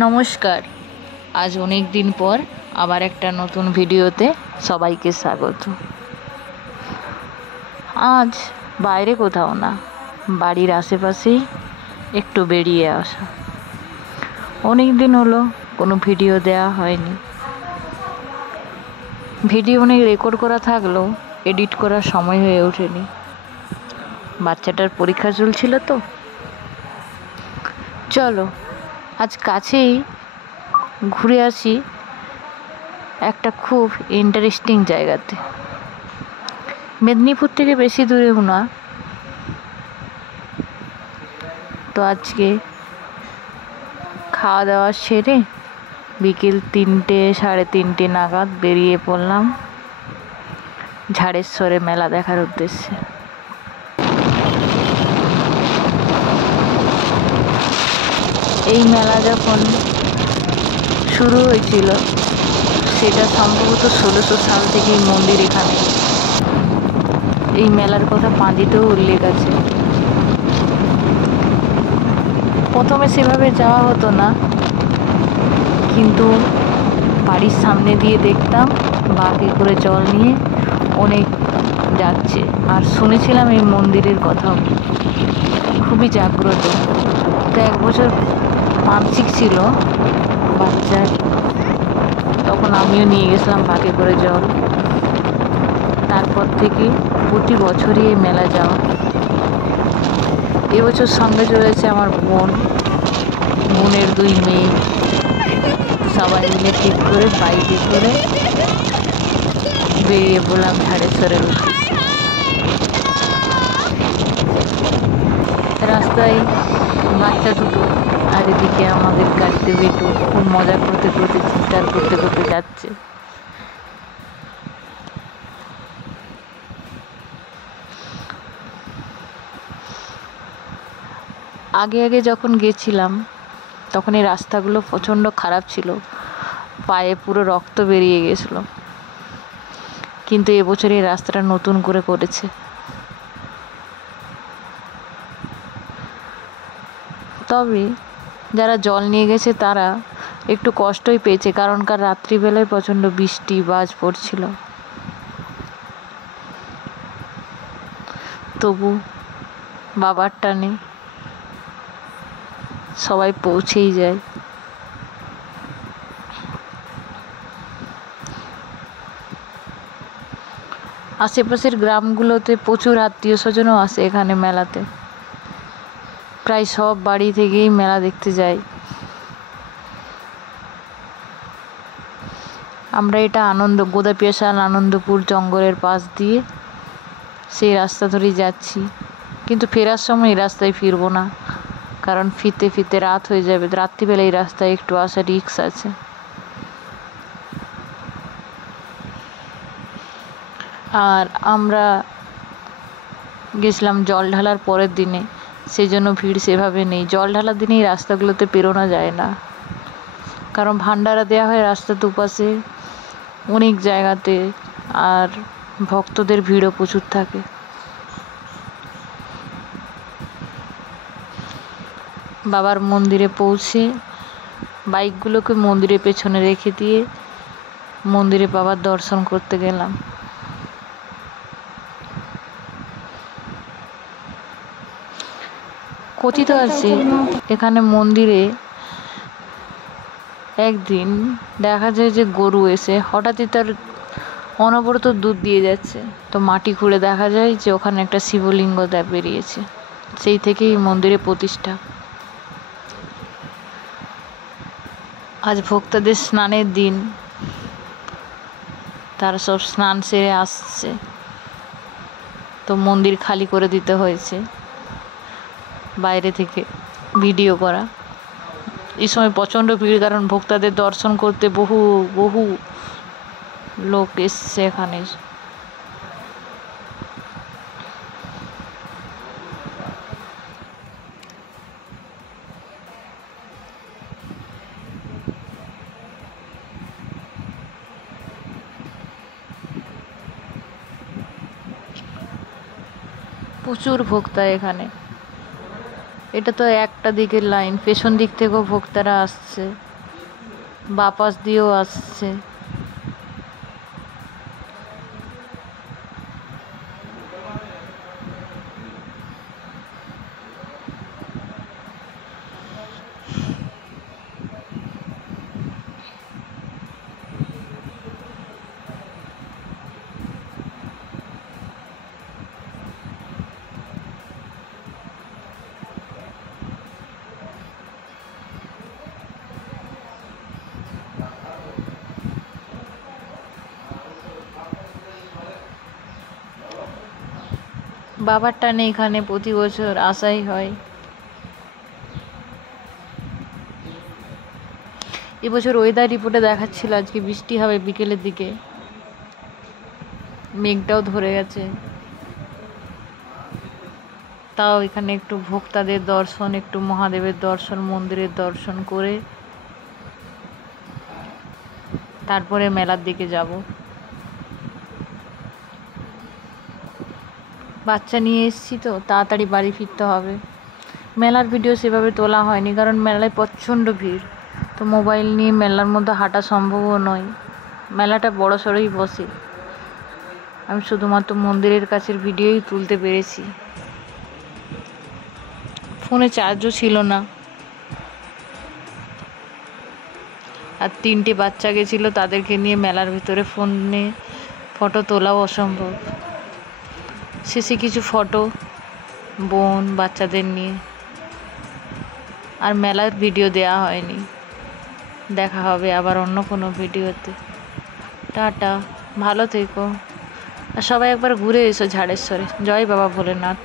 নমস্কার। আজ অনেক দিন পর আবার একটা নতুন ভিডিওতে সবাইকে স্বাগত। আজ বাইরে কোথাও না, বাড়ির আশেপাশেই একটু বেরিয়ে আসা। অনেক দিন হলো কোনো ভিডিও দেওয়া হয়নি। ভিডিও অনেক রেকর্ড করা থাকলেও এডিট করার সময় হয়ে ওঠেনি। বাচ্চাটার পরীক্ষা চলছিল তো। চলো আজ কাছেই ঘুরে আসি একটা খুব ইন্টারেস্টিং জায়গাতে। মেদিনীপুর থেকে বেশি দূরেও না। তো আজকে খাওয়া দাওয়া সেরে বিকেল 3টে সাড়ে 3টে নাগাদ বেরিয়ে পড়লাম ঝাড়েশ্বরে মেলা দেখার উদ্দেশ্যে। এই মেলা যখন শুরু হয়েছিল সেটা সম্ভবত 1600 সাল থেকে এই মন্দির এখানে। এই মেলার কথা পাঁজিতেও উল্লেখ আছে। প্রথমে সেভাবে যাওয়া হতো না, কিন্তু বাড়ির সামনে দিয়ে দেখতাম বাঁকে করে জল নিয়ে অনেক যাচ্ছে। আর শুনেছিলাম এই মন্দিরের কথাও খুবই জাগ্রত। তো এক বছর মানসিক ছিল বাচ্চার, তখন আমিও নিয়ে গেছিলাম বাঁকে করে জল। তারপর থেকে প্রতি বছরই এই মেলা যাওয়া। এবছর সঙ্গে চলেছে আমার বোনের 2 মেয়ে। সবাই মিলে ঠিক করে বাইকে করে বেরিয়ে পড়লাম ঝাড়েশ্বরের উদ্দেশ্যে। রাস্তায় বাচ্চা দুটো আর এদিকে আমাদের গাড়িতে বেটু খুব মজা করতে করতে চিৎকার করতে করতে যাচ্ছে। আগে যখন গেছিলাম তখন এই রাস্তাগুলো প্রচণ্ড খারাপ ছিল, পায়ে পুরো রক্ত বেরিয়ে গেছিলো। কিন্তু এবছর এই রাস্তাটা নতুন করে করেছে। তবে যারা জল নিয়ে গেছে তারা একটু কষ্টই পেয়েছে, কারণ রাত্রিবেলায় প্রচণ্ড বৃষ্টি বাজ পড়ছিল। তবু বাবার টানে সবাই পৌঁছেই যায়। আশেপাশের গ্রামগুলোতে প্রচুর আত্মীয় স্বজনও আসে এখানে মেলাতে। প্রায় সব বাড়ি থেকেই মেলা দেখতে যাই। আমরা এটা গোদাপিয়াশাল আনন্দপুর জঙ্গলের পাশ দিয়ে সেই রাস্তা ধরেই যাচ্ছি, কিন্তু ফেরার সময় এই রাস্তায় ফিরবো না, কারণ ফিরতে ফিরতে রাত হয়ে যাবে। রাত্রিবেলা এই রাস্তায় একটু আসা রিস্ক আছে। আর আমরা গেছিলাম জল ঢালার পরের দিনে, সেই জন্য ভিড় সেভাবে নেই। জল ঢালার দিনে এই রাস্তাগুলোতে পেরোনো যায় না, কারণ ভান্ডারা দেওয়া হয় রাস্তার দুপাশে অনেক জায়গাতে, আর ভক্তদের ভিড়ও প্রচুর থাকে। বাবার মন্দিরে পৌঁছে বাইকগুলোকে মন্দিরের পেছনে রেখে দিয়ে মন্দিরে বাবার দর্শন করতে গেলাম। কথিত আছে এখানে মন্দিরে একদিন দেখা যায় যে গরু এসে হঠাৎই তার অনবরত দুধ দিয়ে যাচ্ছে। তো মাটি খুঁড়ে দেখা যায় যে ওখানে একটা শিবলিঙ্গ বেরিয়েছে। সেই থেকেই মন্দিরে প্রতিষ্ঠা। আজ ভক্তদের স্নানের দিন, তারা সব স্নান সেরে আসছে, তো মন্দির খালি করে দিতে হয়েছে বাইরে থেকে ভিডিও করা। এই সময় প্রচণ্ড ভিড়, কারণ ভক্তদের দর্শন করতে বহু বহু লোক এসছে এখানে। প্রচুর ভক্ত এখানে। এটা তো একটা দিকের লাইন, পেছন দিক থেকেও ভোক্তারা আসছে, বাপাস দিয়েও আসছে। বাবার টানে এখানে প্রতি বছর আসাই হয়। এবছর ওয়েদার রিপোর্টে দেখাচ্ছিল আজকে বৃষ্টি হবে বিকেলের দিকে, মেঘটাও ধরে গেছে। তাও এখানে একটু ভোক্তাদের দর্শন, একটু মহাদেবের দর্শন, মন্দিরের দর্শন করে তারপরে মেলার দিকে যাব। বাচ্চা নিয়ে এসেছি তো তাড়াতাড়ি বাড়ি ফিরতে হবে। মেলার ভিডিও সেভাবে তোলা হয়নি, কারণ মেলায় প্রচণ্ড ভিড়, তো মোবাইল নিয়ে মেলার মধ্যে হাঁটা সম্ভবও নয়। মেলাটা বড় সড়োই বসে, আমি শুধুমাত্র মন্দিরের কাছের ভিডিওই তুলতে পেরেছি। ফোনে চার্জও ছিল না, আর 3টে বাচ্চা গেছিলো, তাদেরকে নিয়ে মেলার ভিতরে ফোনে ফটো তোলাও অসম্ভব। শেষে কিছু ফটো বোন বাচ্চাদের নিয়ে, আর মেলার ভিডিও দেয়া হয়নি। দেখা হবে আবার অন্য কোনো ভিডিওতে। টাটা, ভালো থেকো, আর সবাই একবার ঘুরে এসো ঝাড়েশ্বরে। জয় বাবা ভোলেনাথ।